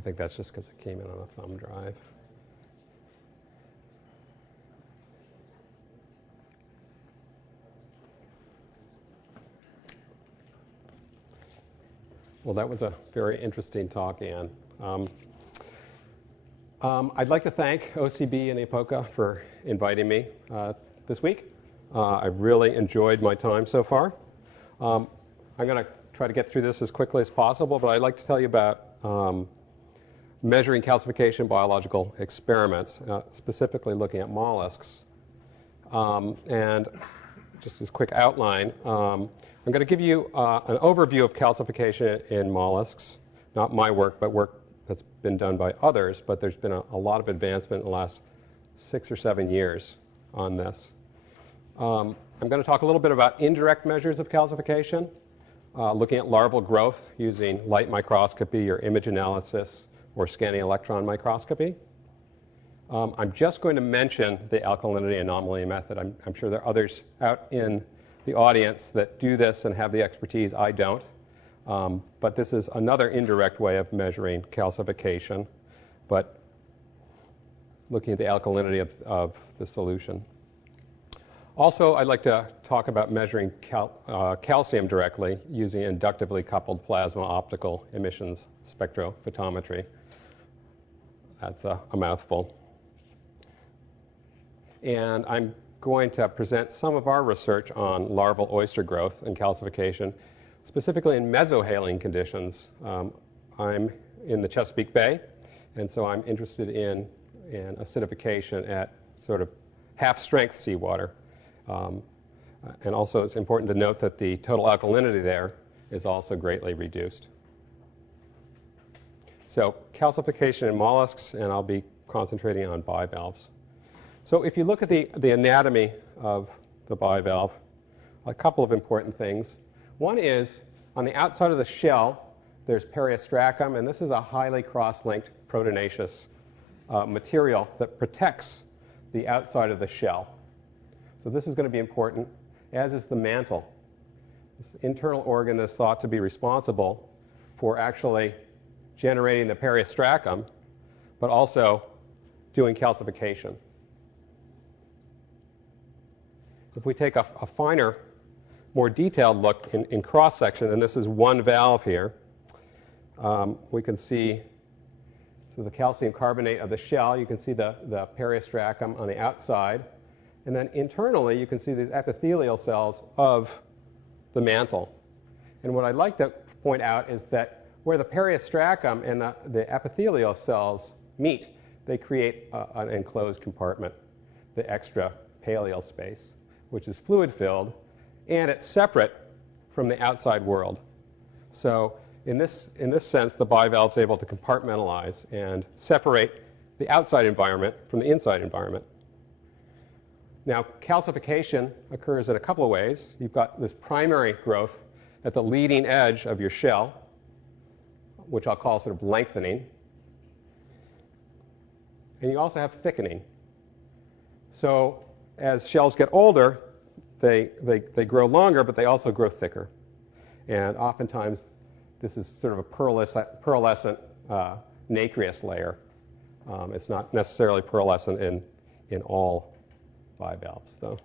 I think that's just because it came in on a thumb drive. Well, that was a very interesting talk, Ann. I'd like to thank OCB and APOCA for inviting me this week. I've really enjoyed my time so far. I'm going to try to get through this as quickly as possible, but I'd like to tell you about measuring calcification in biological experiments, specifically looking at mollusks. And just as a quick outline, I'm going to give you an overview of calcification in mollusks, not my work, but work that's been done by others, but there's been a lot of advancement in the last 6 or 7 years on this. I'm going to talk a little bit about indirect measures of calcification, looking at larval growth using light microscopy or image analysis or scanning electron microscopy. I'm just going to mention the alkalinity anomaly method. I'm sure there are others out in the audience that do this and have the expertise. I don't. But this is another indirect way of measuring calcification, but looking at the alkalinity of the solution. Also, I'd like to talk about measuring calcium directly using inductively coupled plasma optical emissions spectrophotometry. That's a mouthful. And I'm going to present some of our research on larval oyster growth and calcification, specifically in mesohaline conditions. I'm in the Chesapeake Bay, and so I'm interested in acidification at sort of half-strength seawater. And also it's important to note that the total alkalinity there is also greatly reduced. So calcification in mollusks, and I'll be concentrating on bivalves. So if you look at the anatomy of the bivalve, a couple of important things. One is, on the outside of the shell, there's periostracum, and this is a highly cross-linked proteinaceous material that protects the outside of the shell. So this is going to be important, as is the mantle. This internal organ is thought to be responsible for actually generating the periostracum, but also doing calcification. If we take a finer, more detailed look in cross-section, and this is one valve here, we can see the calcium carbonate of the shell. You can see the periostracum on the outside. And then internally, you can see these epithelial cells of the mantle. And what I'd like to point out is that where the periostracum and the epithelial cells meet, they create an enclosed compartment, the extra pallial space, which is fluid-filled, and it's separate from the outside world. So in this sense, the bivalve is able to compartmentalize and separate the outside environment from the inside environment. Now, calcification occurs in a couple of ways. You've got this primary growth at the leading edge of your shell, which I'll call sort of lengthening. And you also have thickening. So as shells get older, they grow longer, but they also grow thicker. And oftentimes, this is sort of a pearlescent nacreous layer. It's not necessarily pearlescent in all bivalves, though.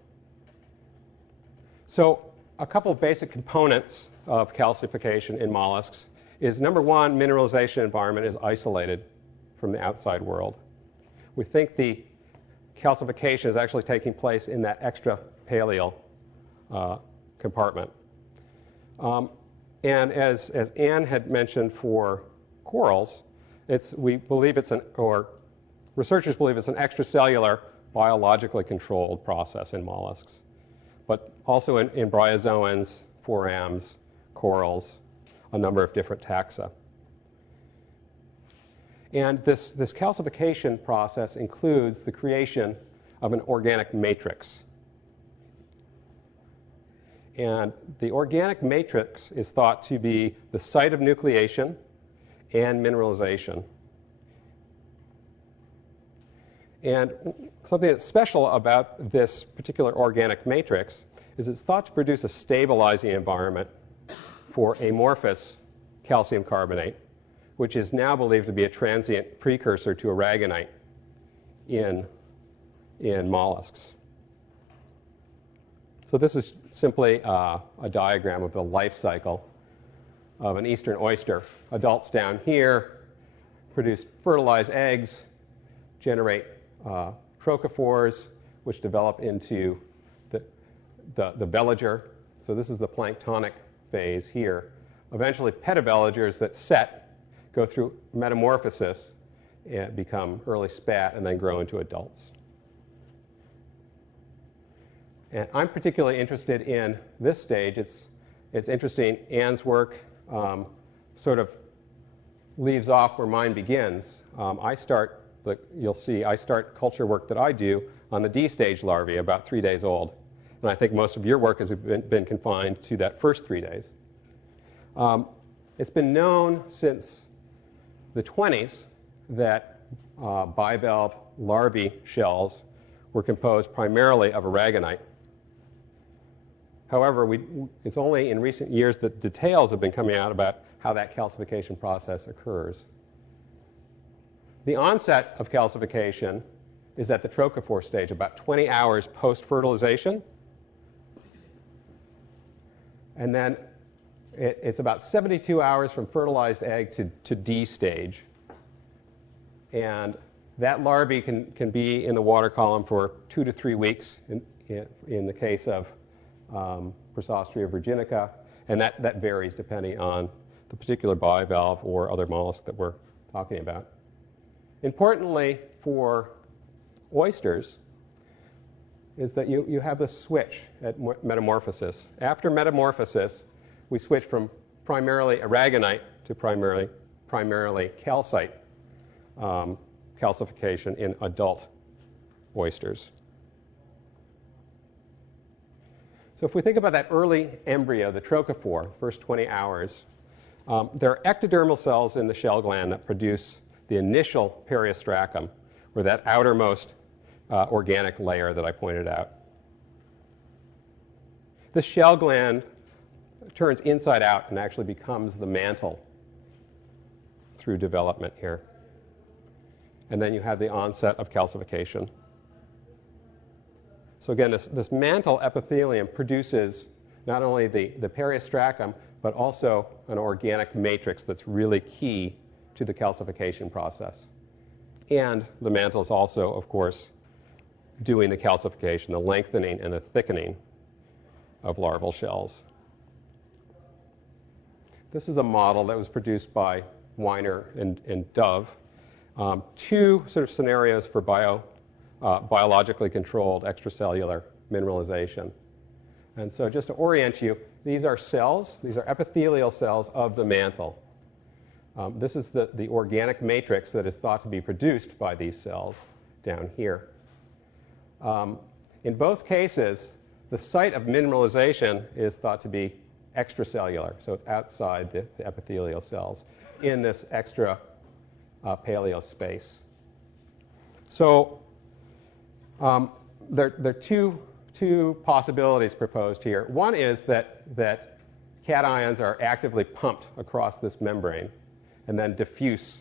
So a couple of basic components of calcification in mollusks is, number one, mineralization environment is isolated from the outside world. We think the calcification is actually taking place in that extra pallial compartment. And as Ann had mentioned for corals, researchers believe it's an extracellular, biologically controlled process in mollusks, but also in bryozoans, forams, corals, a number of different taxa. And this calcification process includes the creation of an organic matrix. And the organic matrix is thought to be the site of nucleation and mineralization. And something that's special about this particular organic matrix is it's thought to produce a stabilizing environment for amorphous calcium carbonate, which is now believed to be a transient precursor to aragonite in mollusks. So this is simply a diagram of the life cycle of an eastern oyster. Adults down here produce fertilized eggs, generate trochophores, which develop into the veliger. So this is the planktonic phase here. Eventually, petavelligers that set go through metamorphosis and become early spat and then grow into adults. And I'm particularly interested in this stage. It's interesting. Anne's work sort of leaves off where mine begins. You'll see, I start culture work that I do on the D stage larvae, about 3 days old. And I think most of your work has been confined to that first 3 days. It's been known since the 20s that bivalve larvae shells were composed primarily of aragonite. However, it's only in recent years that details have been coming out about how that calcification process occurs. The onset of calcification is at the trochophore stage, about 20 hours post-fertilization. And then it's about 72 hours from fertilized egg to D stage. And that larvae can be in the water column for 2 to 3 weeks in the case of Chrysostria virginica, and that varies depending on the particular bivalve or other mollusk that we're talking about. Importantly for oysters is that you have the switch at metamorphosis. After metamorphosis, we switch from primarily aragonite to primarily calcite calcification in adult oysters. So if we think about that early embryo, the trochophore, first 20 hours, there are ectodermal cells in the shell gland that produce the initial periostracum, or that outermost organic layer that I pointed out. This shell gland turns inside out and actually becomes the mantle through development here. And then you have the onset of calcification. So again, this mantle epithelium produces not only the periostracum, but also an organic matrix that's really key to the calcification process. And the mantle is also, of course, doing the calcification, the lengthening and the thickening of larval shells. This is a model that was produced by Weiner and Dove. Two sort of scenarios for biologically controlled extracellular mineralization. And so just to orient you, these are cells, these are epithelial cells of the mantle. This is the organic matrix that is thought to be produced by these cells down here. In both cases, the site of mineralization is thought to be extracellular, so it's outside the epithelial cells in this extra paleo space. So there are two possibilities proposed here. One is that cations are actively pumped across this membrane and then diffuse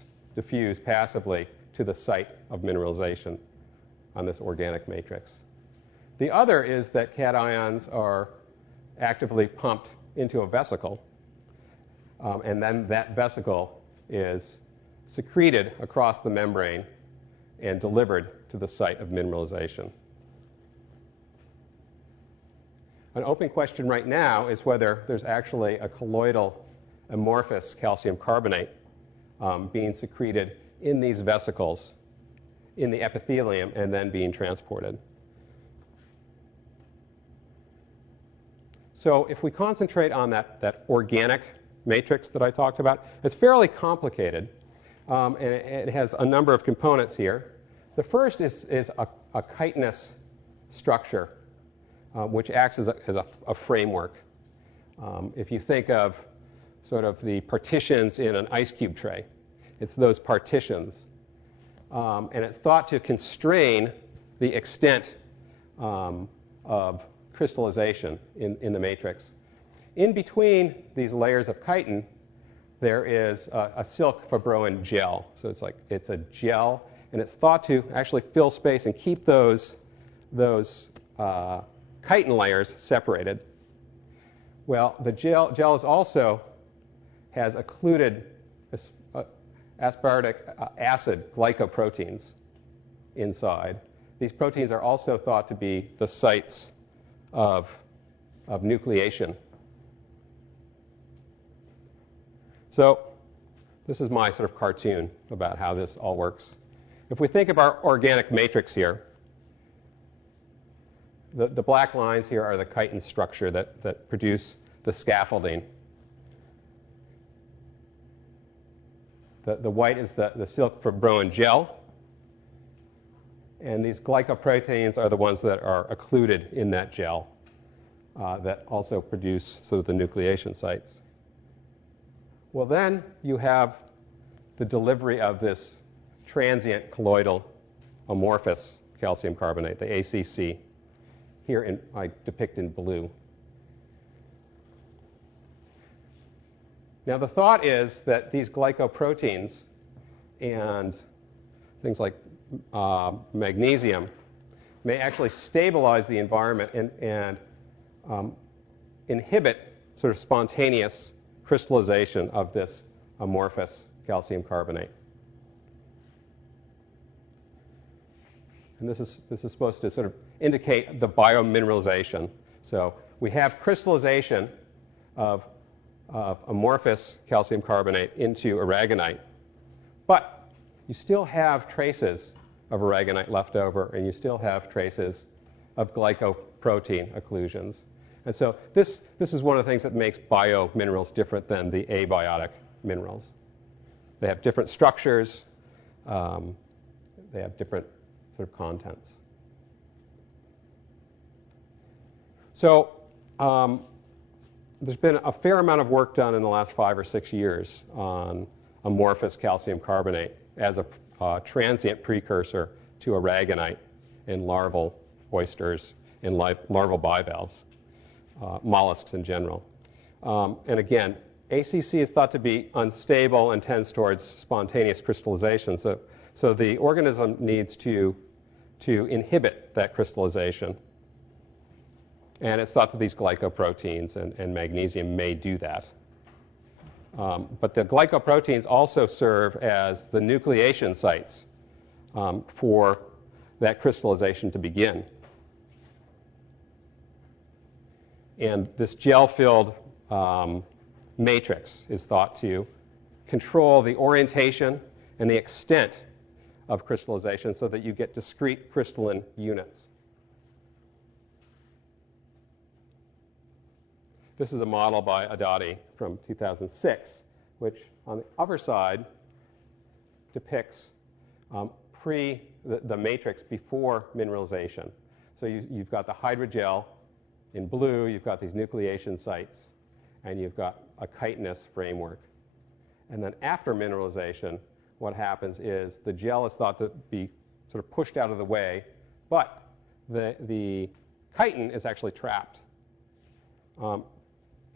passively to the site of mineralization on this organic matrix. The other is that cations are actively pumped into a vesicle, and then that vesicle is secreted across the membrane and delivered to the site of mineralization. An open question right now is whether there's actually a colloidal amorphous calcium carbonate being secreted in these vesicles in the epithelium and then being transported. So if we concentrate on that organic matrix that I talked about, it's fairly complicated, and it has a number of components here. The first is a chitinous structure, which acts as a framework. If you think of sort of the partitions in an ice cube tray, it's those partitions. And it's thought to constrain the extent of crystallization in the matrix. In between these layers of chitin, there is a silk fibroin gel. So it's a gel, and it's thought to actually fill space and keep those chitin layers separated. Well, the gel is also has occluded aspartic acid glycoproteins inside. These proteins are also thought to be the sites of nucleation. So this is my sort of cartoon about how this all works. If we think of our organic matrix here, the black lines here are the chitin structure that produce the scaffolding. The white is the silk fibroin gel. And these glycoproteins are the ones that are occluded in that gel that also produce sort of the nucleation sites. Well, then you have the delivery of this transient colloidal amorphous calcium carbonate, the ACC. Here I depict in blue. Now the thought is that these glycoproteins and things like magnesium may actually stabilize the environment and inhibit sort of spontaneous crystallization of this amorphous calcium carbonate. And this is supposed to sort of indicate the biomineralization. So we have crystallization of amorphous calcium carbonate into aragonite, but you still have traces of aragonite left over, and you still have traces of glycoprotein occlusions. And so this is one of the things that makes biominerals different than the abiotic minerals. They have different structures. They have different sort of contents. So there's been a fair amount of work done in the last 5 or 6 years on amorphous calcium carbonate as a transient precursor to aragonite in larval oysters and larval bivalves, mollusks in general. And again, ACC is thought to be unstable and tends towards spontaneous crystallization. So the organism needs to inhibit that crystallization. And it's thought that these glycoproteins and magnesium may do that. But the glycoproteins also serve as the nucleation sites for that crystallization to begin. And this gel-filled matrix is thought to control the orientation and the extent of crystallization so that you get discrete crystalline units. This is a model by Adati from 2006, which on the upper side depicts the matrix before mineralization. So you've got the hydrogel in blue, you've got these nucleation sites, and you've got a chitinous framework. And then after mineralization, what happens is the gel is thought to be sort of pushed out of the way, but the chitin is actually trapped.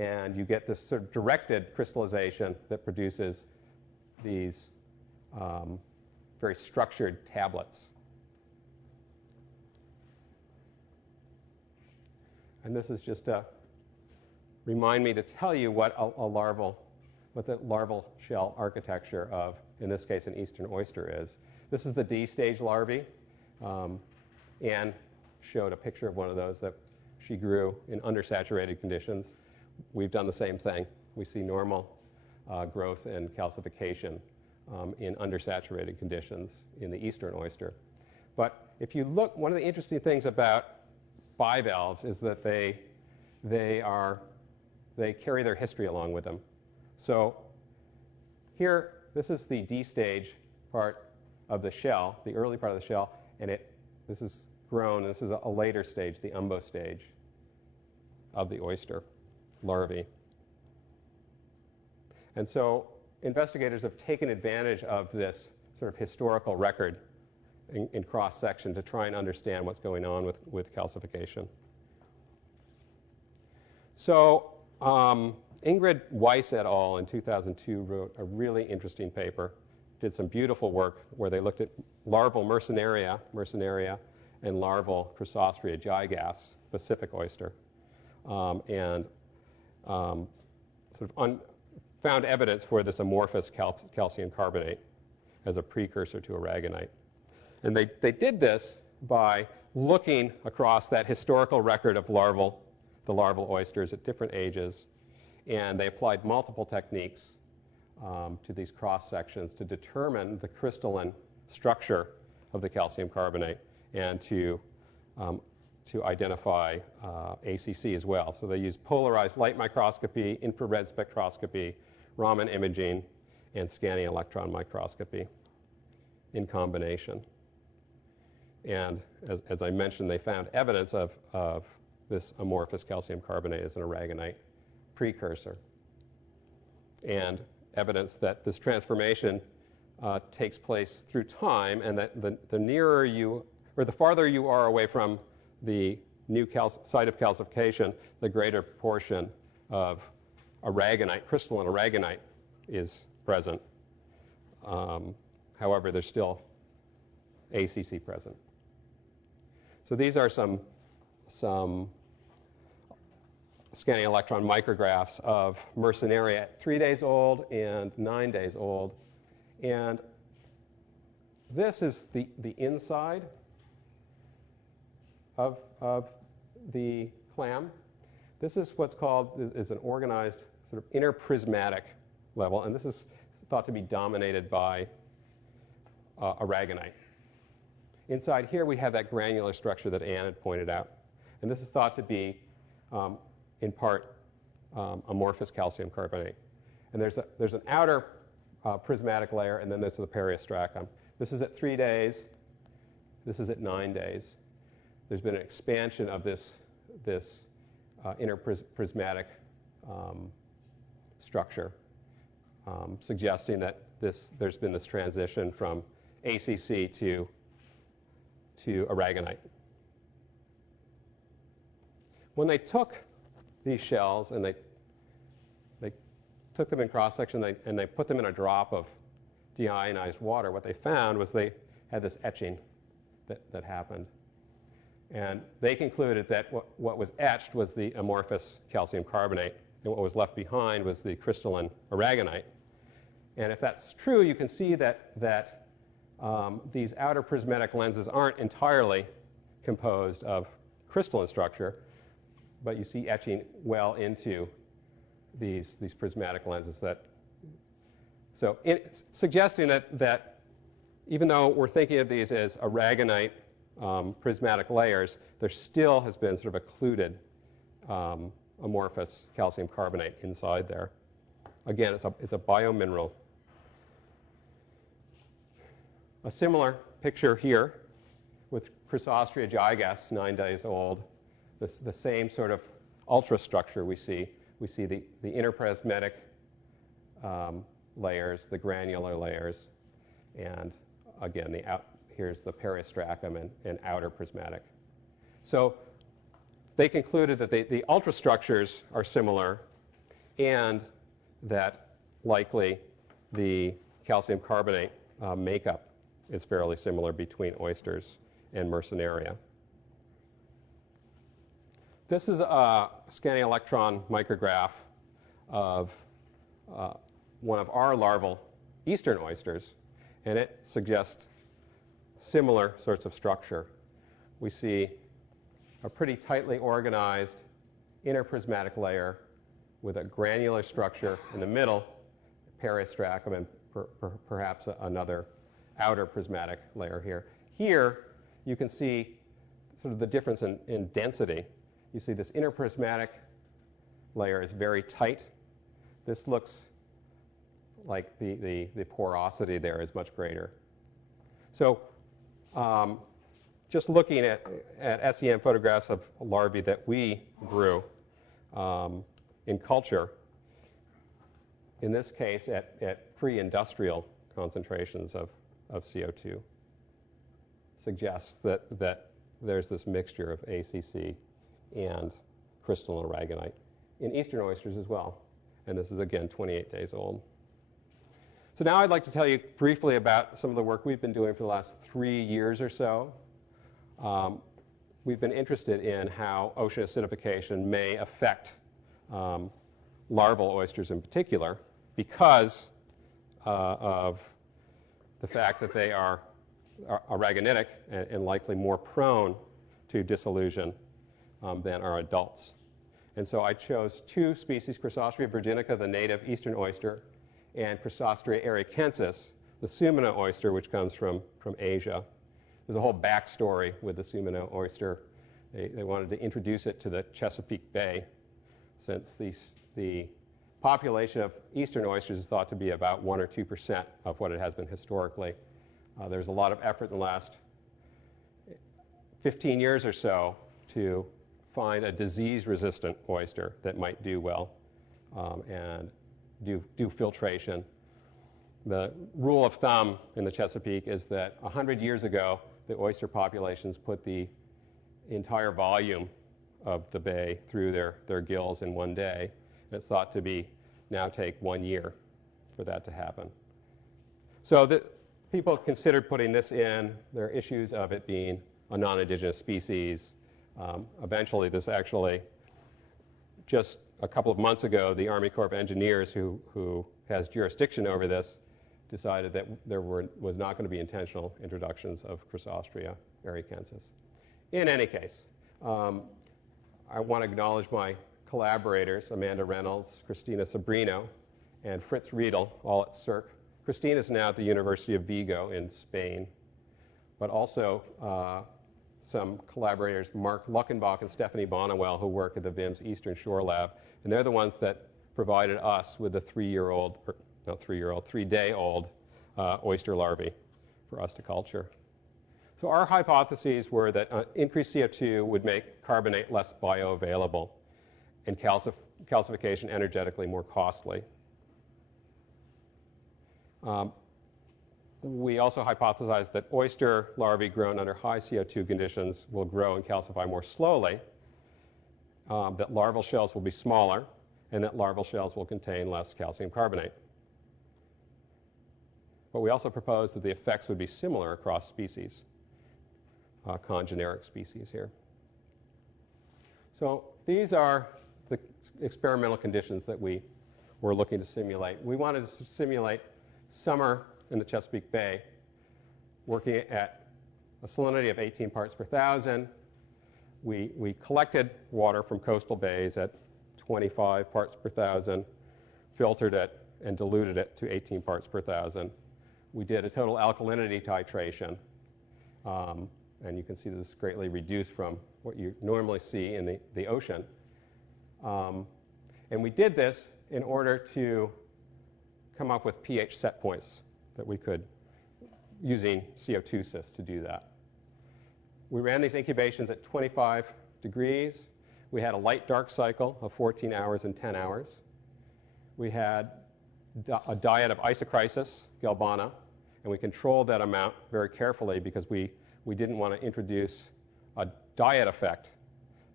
And you get this sort of directed crystallization that produces these very structured tablets. And this is just to remind me to tell you what the larval shell architecture of, in this case, an eastern oyster is. This is the D stage larvae. Anne showed a picture of one of those that she grew in undersaturated conditions. We've done the same thing. We see normal growth and calcification in undersaturated conditions in the eastern oyster. But if you look, one of the interesting things about bivalves is that they carry their history along with them. So here, this is the D stage part of the shell, the early part of the shell, and this is grown. This is a later stage, the umbo stage of the oyster larvae. And so investigators have taken advantage of this sort of historical record in cross-section to try and understand what's going on with calcification. So Ingrid Weiss et al. In 2002 wrote a really interesting paper, did some beautiful work where they looked at larval Mercenaria, and larval Chrysostria gigas, Pacific oyster, and found evidence for this amorphous calcium carbonate as a precursor to aragonite. And they did this by looking across that historical record of the larval oysters at different ages, and they applied multiple techniques to these cross sections to determine the crystalline structure of the calcium carbonate and to identify ACC as well. So they used polarized light microscopy, infrared spectroscopy, Raman imaging, and scanning electron microscopy in combination. And as I mentioned, they found evidence of this amorphous calcium carbonate as an aragonite precursor, and evidence that this transformation takes place through time, and that the nearer you, or the farther you are away from the new site of calcification, the greater proportion of aragonite, crystalline aragonite, is present. However, there's still ACC present. So these are some scanning electron micrographs of Mercenaria at 3 days old and 9 days old. And this is the inside of the clam. This is what's called is an organized sort of interprismatic level, and this is thought to be dominated by aragonite. Inside here we have that granular structure that Anne had pointed out, and this is thought to be in part amorphous calcium carbonate. And there's an outer prismatic layer, and then there's the periostracum. This is at 3 days. This is at 9 days. There's been an expansion of this interprismatic structure, suggesting that there's been this transition from ACC to aragonite. When they took these shells and they took them in cross-section and they put them in a drop of deionized water, what they found was they had this etching that happened. And they concluded that what was etched was the amorphous calcium carbonate, and what was left behind was the crystalline aragonite. And if that's true, you can see that these outer prismatic lenses aren't entirely composed of crystalline structure, but you see etching well into these prismatic lenses. Suggesting that even though we're thinking of these as aragonite prismatic layers, there still has been sort of occluded amorphous calcium carbonate inside there. Again, it's a biomineral. A similar picture here with Chrysostria gigas, 9 days old. The same sort of ultrastructure we see. We see the interprismatic layers, the granular layers, and again, here's the periostracum and outer prismatic. So they concluded that the ultrastructures are similar, and that likely the calcium carbonate makeup is fairly similar between oysters and Mercenaria. This is a scanning electron micrograph of one of our larval eastern oysters, and it suggests similar sorts of structure. We see a pretty tightly organized interprismatic layer with a granular structure in the middle, periostracum, and perhaps another outer prismatic layer here. Here, you can see sort of the difference in density. You see this interprismatic layer is very tight. This looks like the porosity there is much greater. So just looking at SEM photographs of larvae that we grew in culture, in this case at pre-industrial concentrations of CO2, suggests that there's this mixture of ACC and crystalline aragonite in eastern oysters as well. and this is again 28 days old. So now I'd like to tell you briefly about some of the work we've been doing for the last 3 years or so. We've been interested in how ocean acidification may affect larval oysters in particular because of the fact that they are aragonitic and likely more prone to dissolution than are adults. And so I chose 2 species, Chrysostria virginica, the native eastern oyster, and Chrysostria ericensis, the Sumina oyster, which comes from Asia. There's a whole backstory with the Sumina oyster. They wanted to introduce it to the Chesapeake Bay since the population of eastern oysters is thought to be about 1 or 2% of what it has been historically. There's a lot of effort in the last 15 years or so to find a disease-resistant oyster that might do well and do filtration. The rule of thumb in the Chesapeake is that 100 years ago, the oyster populations put the entire volume of the bay through their gills in one day. And it's thought to now take 1 year for that to happen. So people considered putting this in. There are issues of it being a non-indigenous species. Eventually, this actually, just a couple of months ago, the Army Corps of Engineers, who has jurisdiction over this, decided that there was not going to be intentional introductions of Chrysostria ericensis. In any case, I want to acknowledge my collaborators, Amanda Reynolds, Christina Sobrino, and Fritz Riedel, all at CERC. Christina is now at the University of Vigo in Spain, but also some collaborators, Mark Luckenbach and Stephanie Bonnewell, who work at the VIM's Eastern Shore Lab, and they're the ones that provided us with the 3-day-old oyster larvae for us to culture. So our hypotheses were that increased CO2 would make carbonate less bioavailable and calcification energetically more costly. We also hypothesized that oyster larvae grown under high CO2 conditions will grow and calcify more slowly, that larval shells will be smaller, and that larval shells will contain less calcium carbonate. But we also proposed that the effects would be similar across species, congeneric species here. So these are the experimental conditions that we were looking to simulate. We wanted to simulate summer in the Chesapeake Bay, working at a salinity of 18 parts per thousand. We collected water from coastal bays at 25 parts per thousand, filtered it, and diluted it to 18 parts per thousand. We did a total alkalinity titration, and you can see this is greatly reduced from what you normally see in the ocean. And we did this in order to come up with pH set points that we could, using CO2 cysts to do that. We ran these incubations at 25 degrees. We had a light-dark cycle of 14 hours and 10 hours. We had a diet of isocrysis, galbana, and we controlled that amount very carefully because we didn't want to introduce a diet effect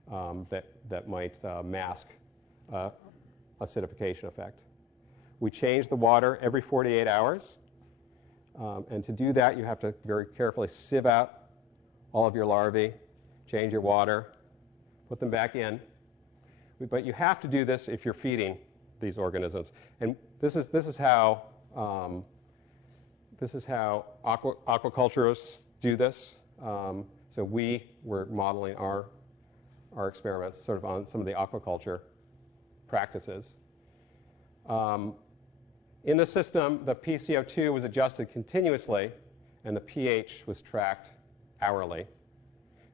that might mask acidification effect. We changed the water every 48 hours, and to do that you have to very carefully sieve out all of your larvae, change your water, put them back in. But you have to do this if you're feeding these organisms. And this is how aquaculturists do this. So we were modeling our experiments sort of on some of the aquaculture practices. In the system, the PCO2 was adjusted continuously, and the pH was tracked hourly.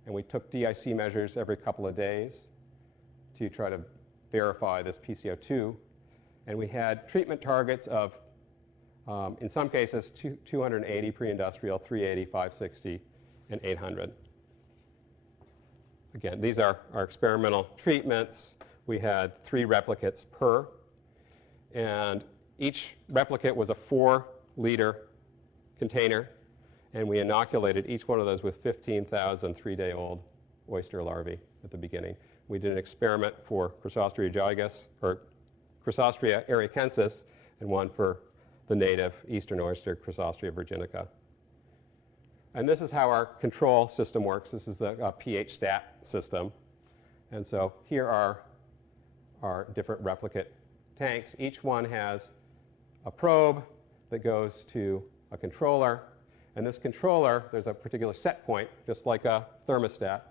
And we took DIC measures every couple of days to try to verify this PCO2. And we had treatment targets of, in some cases, 280 pre-industrial, 380, 560, and 800. Again, these are our experimental treatments. We had 3 replicates per, and each replicate was a 4-liter container, and we inoculated each one of those with 15,000 3-day-old oyster larvae at the beginning. We did an experiment for Chrysostria gigas, or Chrysostria ericensis, and one for the native eastern oyster, Chrysostria virginica. And this is how our control system works. This is the pH stat system. And so here are our different replicate tanks. Each one has a probe that goes to a controller. And this controller, there's a particular set point, just like a thermostat.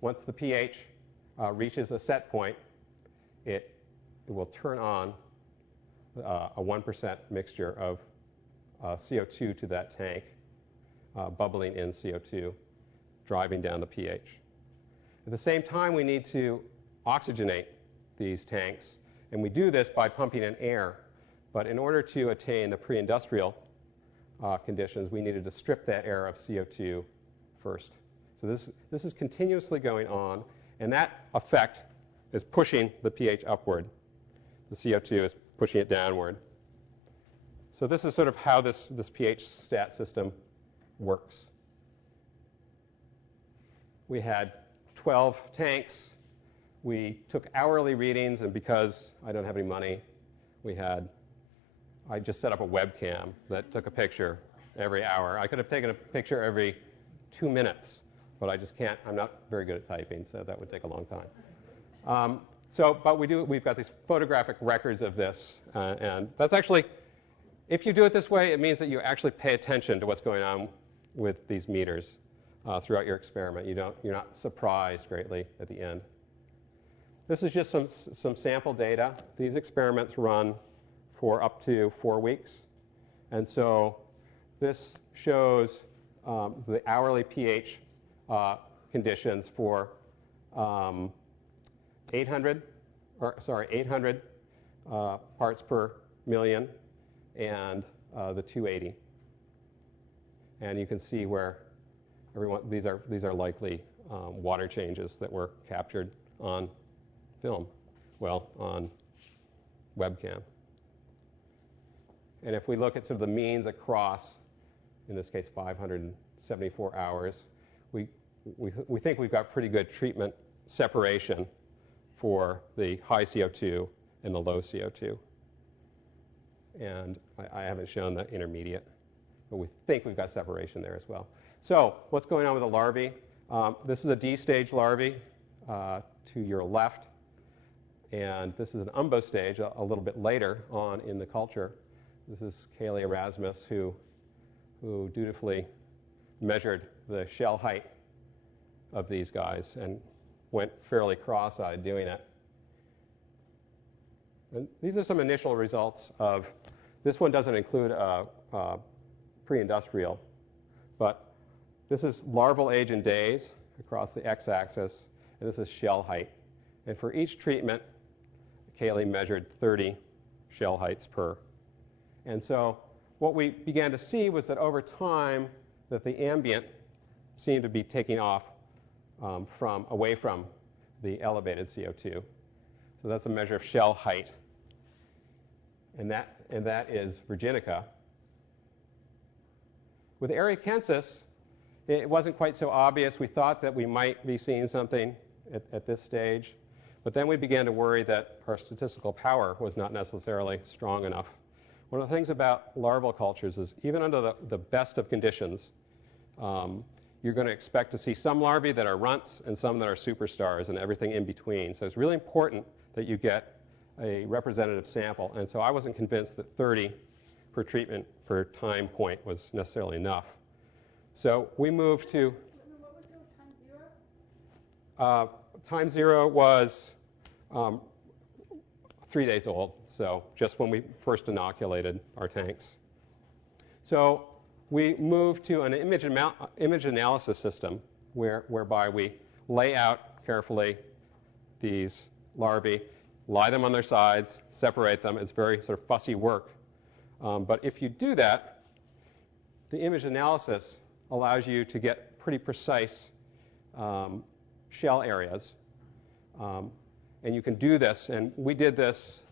Once the pH reaches a set point, it will turn on a 1% mixture of CO2 to that tank, bubbling in CO2, driving down the pH. At the same time, we need to oxygenate these tanks, and we do this by pumping in air. But in order to attain the pre-industrial conditions, we needed to strip that air of CO2 first. So this is continuously going on, and that effect is pushing the pH upward. The CO2 is pushing it downward. So this is sort of how this pH stat system works. We had 12 tanks. We took hourly readings, and because I don't have any money, I just set up a webcam that took a picture every hour. I could have taken a picture every 2 minutes, but I just can't. I'm not very good at typing, so that would take a long time. But we've got these photographic records of this, and that's actually, if you do it this way, it means that you actually pay attention to what's going on with these meters throughout your experiment. You're not surprised greatly at the end. This is just some sample data. These experiments run for up to 4 weeks. And so this shows the hourly pH conditions for 800 parts per million and the 280. And you can see where these are likely water changes that were captured on film, on webcam. And if we look at sort of the means across, in this case 574 hours, we think we've got pretty good treatment separation for the high CO2 and the low CO2. And I haven't shown the intermediate, but we think we've got separation there as well. So what's going on with the larvae? This is a D-stage larvae to your left. And this is an umbo stage a little bit later on in the culture. This is Kaylee Erasmus, who dutifully measured the shell height of these guys and went fairly cross-eyed doing it. And these are some initial results of, this one doesn't include pre-industrial, but this is larval age in days across the x-axis, and this is shell height. And for each treatment, Kaylee measured 30 shell heights per. And so what we began to see was that over time, that the ambient seemed to be taking off away from the elevated CO2. So that's a measure of shell height. And that is virginica. With ericensis, it wasn't quite so obvious. We thought that we might be seeing something at this stage. But then we began to worry that our statistical power was not necessarily strong enough. One of the things about larval cultures is even under the best of conditions, you're going to expect to see some larvae that are runts and some that are superstars and everything in between. So it's really important that you get a representative sample. And so I wasn't convinced that 30 per treatment per time point was necessarily enough. So we moved to... What was your time zero? Time zero was 3 days old, so just when we first inoculated our tanks. So we moved to an image analysis system whereby we lay out carefully these larvae, lie them on their sides, separate them. It's very sort of fussy work. But if you do that, the image analysis allows you to get pretty precise shell areas. And you can do this, and we did this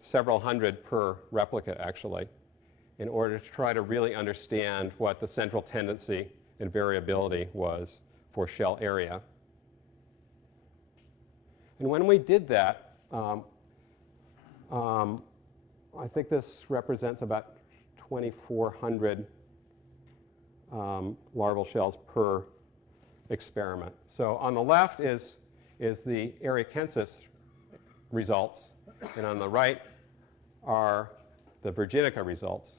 several hundred per replicate, actually, in order to try to really understand what the central tendency and variability was for shell area. And when we did that, I think this represents about 2,400 larval shells per experiment. So on the left is the Erikensis results, and on the right are the Virginica results.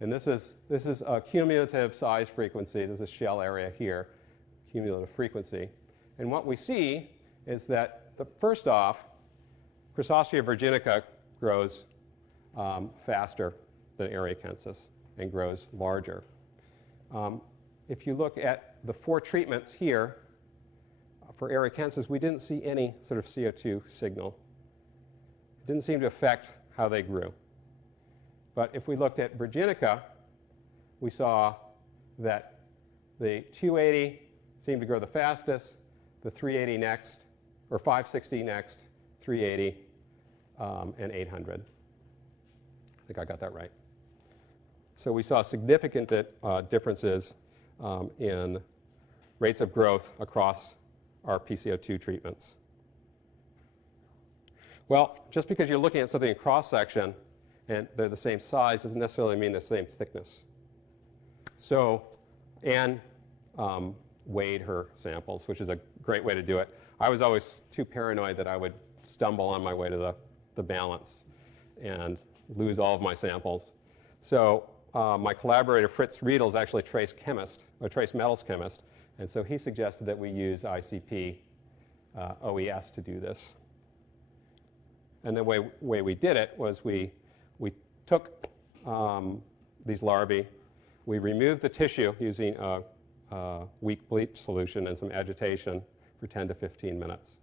And this is a cumulative size frequency. This is shell area here, cumulative frequency. And what we see is that, first off, Chrysostrea virginica grows faster than Erikensis and grows larger. If you look at the 4 treatments here, for Erikensis, we didn't see any sort of CO2 signal. It didn't seem to affect how they grew. But if we looked at Virginica, we saw that the 280 seemed to grow the fastest, the 380 next, or 560 next, 380, and 800. I think I got that right. So we saw significant differences in rates of growth across our PCO2 treatments. Well, just because you're looking at something in cross-section and they're the same size doesn't necessarily mean the same thickness. So Anne weighed her samples, which is a great way to do it. I was always too paranoid that I would stumble on my way to the balance and lose all of my samples. So my collaborator Fritz Riedel is actually a trace metals chemist, and so he suggested that we use ICP OES to do this. And the way we did it was we took these larvae, we removed the tissue using a weak bleach solution and some agitation for 10 to 15 minutes.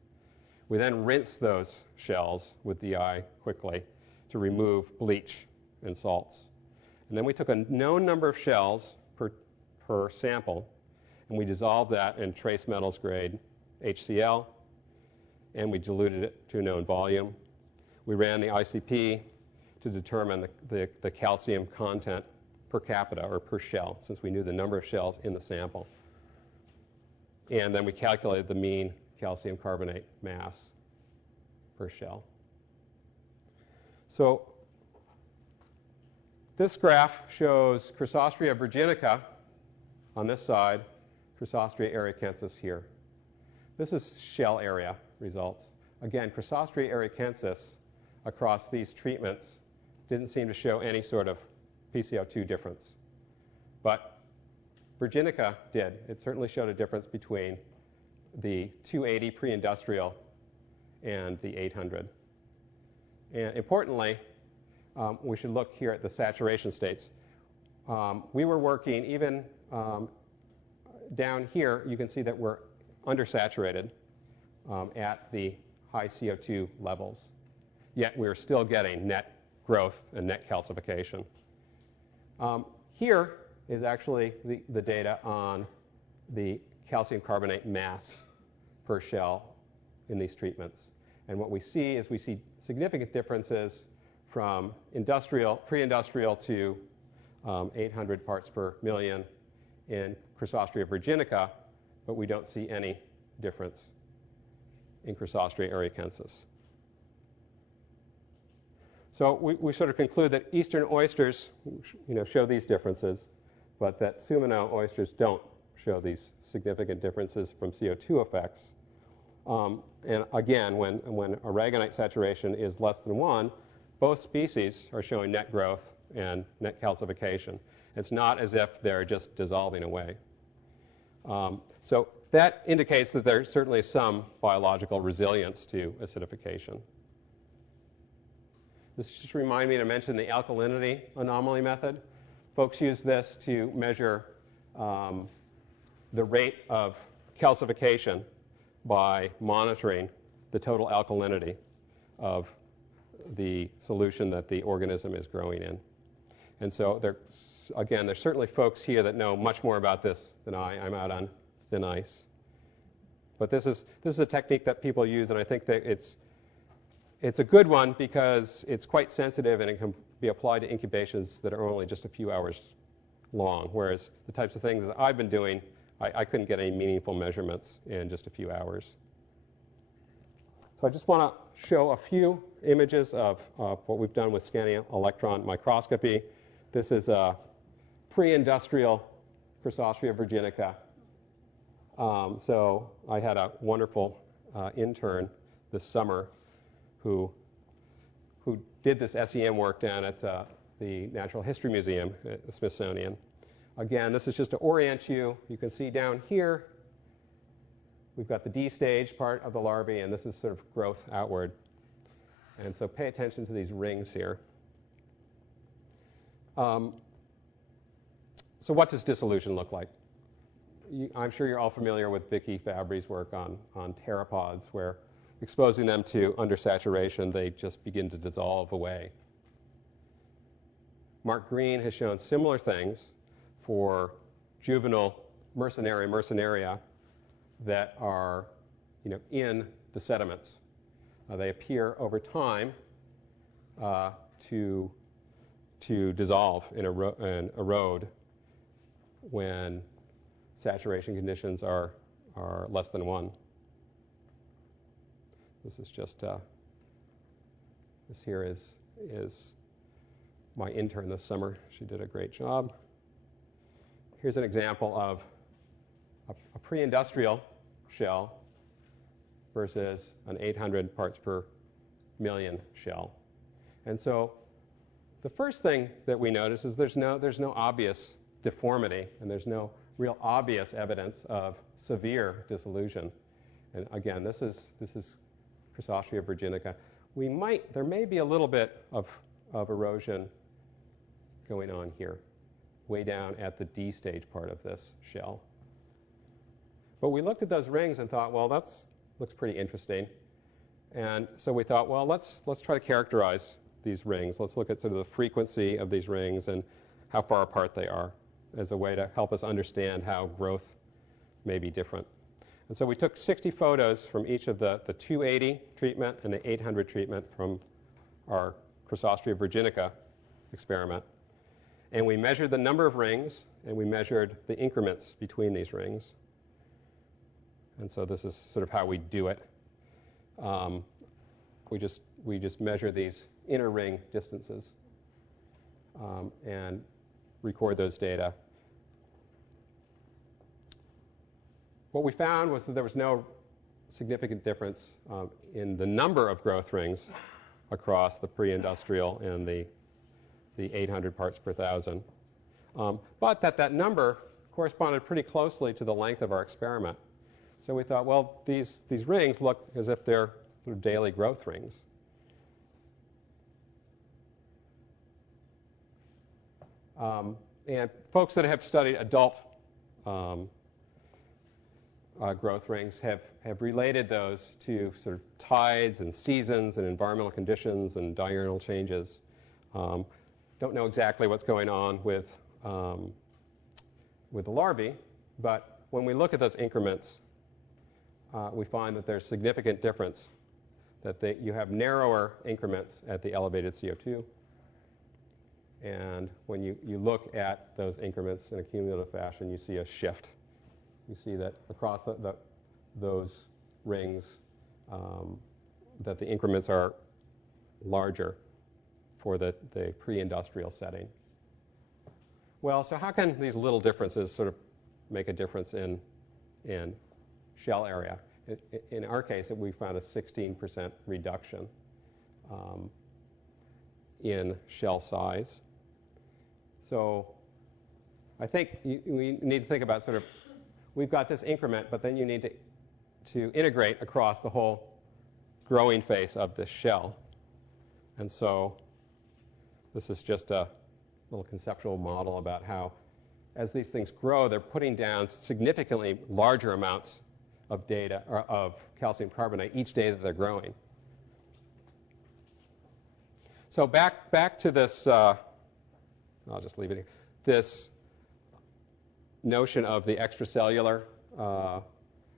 We then rinsed those shells with DI quickly to remove bleach and salts. And then we took a known number of shells per sample, and we dissolved that in trace metals grade HCl, and we diluted it to a known volume. We ran the ICP to determine the calcium content per capita or per shell, since we knew the number of shells in the sample. And then we calculated the mean calcium carbonate mass per shell. So this graph shows Chrysostrea virginica on this side, Chrysostrea erikensis here. This is shell area results. Again, Chrysostrea erikensis across these treatments didn't seem to show any sort of PCO2 difference. But virginica did. It certainly showed a difference between the 280 pre-industrial and the 800. And importantly, we should look here at the saturation states. We were working even down here, you can see that we're undersaturated at the high CO2 levels. Yet we're still getting net growth and net calcification. Here is actually the data on the calcium carbonate mass per shell in these treatments. And what we see is we see significant differences from pre-industrial to 800 parts per million in Chrysostrea virginica, but we don't see any difference in Chrysostrea erikensis. So we sort of conclude that eastern oysters, show these differences, but that Sumino oysters don't show these significant differences from CO2 effects. And again, when aragonite saturation is less than 1, both species are showing net growth and net calcification. It's not as if they're just dissolving away. So that indicates that there's certainly some biological resilience to acidification. This just reminds me to mention the alkalinity anomaly method. Folks use this to measure the rate of calcification by monitoring the total alkalinity of the solution that the organism is growing in. And so there's certainly folks here that know much more about this than I. I'm out on thin ice. But this is a technique that people use, and I think that it's a good one because it's quite sensitive and it can be applied to incubations that are only just a few hours long, whereas the types of things that I've been doing, I couldn't get any meaningful measurements in just a few hours. So I just want to show a few images of what we've done with scanning electron microscopy. This is a pre-industrial Chrysostria virginica. So I had a wonderful intern this summer who did this SEM work down at the Natural History Museum at the Smithsonian. Again, this is just to orient you. You can see down here, we've got the D stage part of the larvae, and this is sort of growth outward. And so pay attention to these rings here. So what does dissolution look like? I'm sure you're all familiar with Vicky Fabri's work on pteropods, where exposing them to undersaturation, they just begin to dissolve away. Mark Green has shown similar things for juvenile Mercenaria that are, in the sediments. They appear over time to dissolve and erode when saturation conditions are less than 1. This is just this here is my intern this summer. She did a great job. Here's an example of a pre-industrial shell versus an 800 parts per million shell. And so the first thing that we notice is there's no obvious deformity, and there's no real obvious evidence of severe dissolution. And again, this is Chrysostria virginica. There may be a little bit of erosion going on here, way down at the D stage part of this shell. But we looked at those rings and thought, well, that looks pretty interesting. And so we thought, well, let's try to characterize these rings. Let's look at sort of the frequency of these rings and how far apart they are as a way to help us understand how growth may be different. And so we took 60 photos from each of the 280 treatment and the 800 treatment from our Chrysostria virginica experiment. And we measured the number of rings, and we measured the increments between these rings. And so this is sort of how we do it. We just measure these inner ring distances and record those data. What we found was that there was no significant difference in the number of growth rings across the pre-industrial and the 800 parts per thousand, but that number corresponded pretty closely to the length of our experiment. So we thought, well, these rings look as if they're sort of daily growth rings. And folks that have studied adult growth rings have related those to sort of tides and seasons and environmental conditions and diurnal changes. Don't know exactly what's going on with the larvae, but when we look at those increments, we find that there's significant difference, that you have narrower increments at the elevated CO2. And when you look at those increments in a cumulative fashion, you see a shift. You see that across those rings, that the increments are larger for the pre-industrial setting. Well, so how can these little differences sort of make a difference in shell area? In our case, we found a 16% reduction in shell size. So I think we need to think about sort of, we've got this increment, but then you need to integrate across the whole growing face of this shell. And so this is just a little conceptual model about how, as these things grow, they're putting down significantly larger amounts of data, or of calcium carbonate each day that they're growing. So back to this, I'll just leave it here, this notion of the extracellular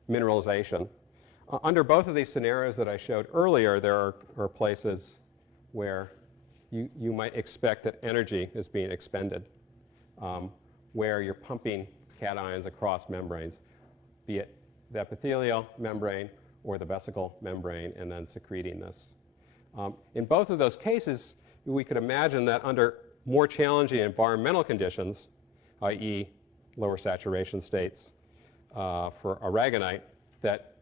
mineralization. Under both of these scenarios that I showed earlier, there are places where you might expect that energy is being expended, where you're pumping cations across membranes, be it the epithelial membrane or the vesicle membrane and then secreting this. In both of those cases, we could imagine that under more challenging environmental conditions, i.e. lower saturation states for aragonite, that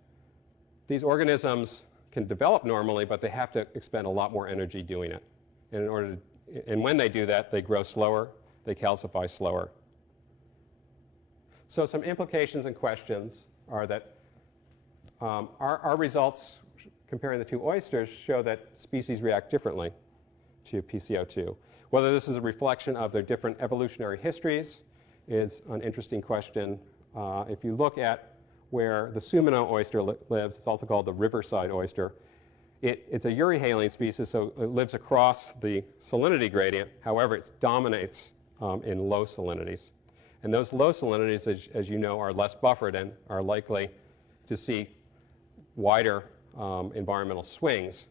these organisms can develop normally, but they have to expend a lot more energy doing it. And when they do that, they grow slower, they calcify slower. So some implications and questions are that our results comparing the two oysters show that species react differently to PCO2. Whether this is a reflection of their different evolutionary histories is an interesting question. If you look at where the Sumino oyster lives, it's also called the riverside oyster. It's a euryhaline species, so it lives across the salinity gradient. However, it dominates in low salinities. And those low salinities, as you know, are less buffered and are likely to see wider environmental swings.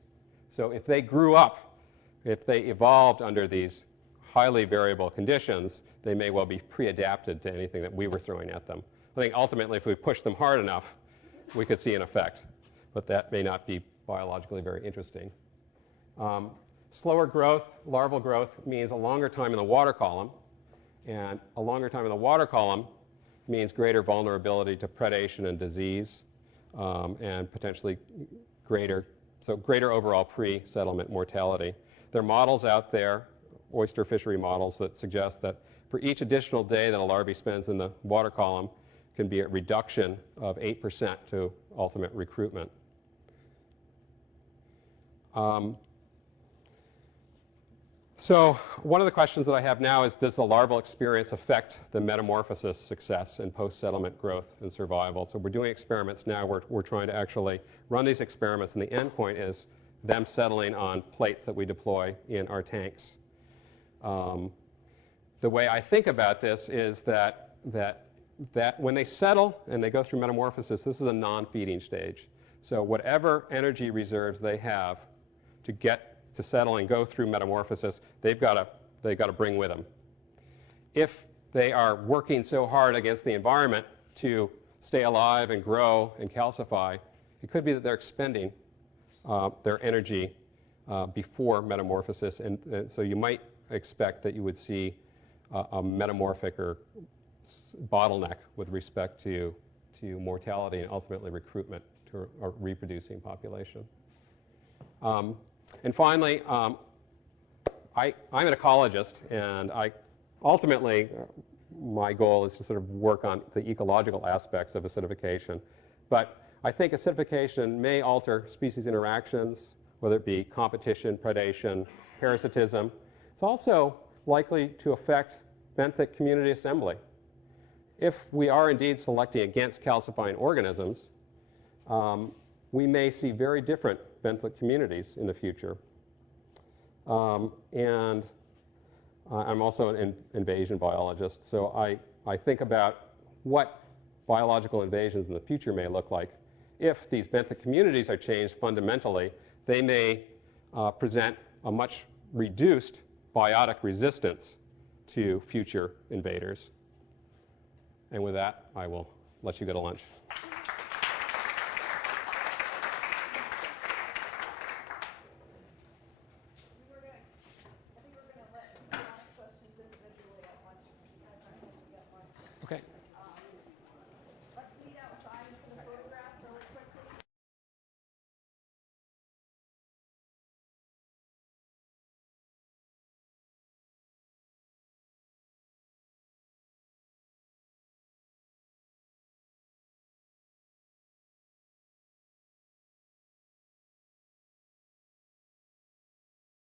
So if they grew up, if they evolved under these highly variable conditions, they may well be pre-adapted to anything that we were throwing at them. I think ultimately if we push them hard enough, we could see an effect. But that may not be biologically very interesting. Slower growth, larval growth, means a longer time in the water column. And a longer time in the water column means greater vulnerability to predation and disease, and potentially greater overall pre-settlement mortality. There are models out there, oyster fishery models, that suggest that for each additional day that a larvae spends in the water column can be a reduction of 8% to ultimate recruitment. So one of the questions that I have now is, does the larval experience affect the metamorphosis success in post-settlement growth and survival? So we're doing experiments now. We're trying to actually run these experiments, and the end point is them settling on plates that we deploy in our tanks. The way I think about this is that when they settle and they go through metamorphosis, this is a non-feeding stage. So whatever energy reserves they have to get to settle and go through metamorphosis, they've got to bring with them. If they are working so hard against the environment to stay alive and grow and calcify, it could be that they're expending their energy before metamorphosis, and so you might expect that you would see a metamorphic or bottleneck with respect to mortality and ultimately recruitment to a reproducing population. And finally, I'm an ecologist, and ultimately my goal is to sort of work on the ecological aspects of acidification. But I think acidification may alter species interactions, whether it be competition, predation, parasitism. It's also likely to affect benthic community assembly. If we are indeed selecting against calcifying organisms, we may see very different benthic communities in the future. And I'm also an invasion biologist, so I think about what biological invasions in the future may look like. If these benthic communities are changed fundamentally, they may present a much reduced biotic resistance to future invaders. And with that, I will let you go to lunch. Okay.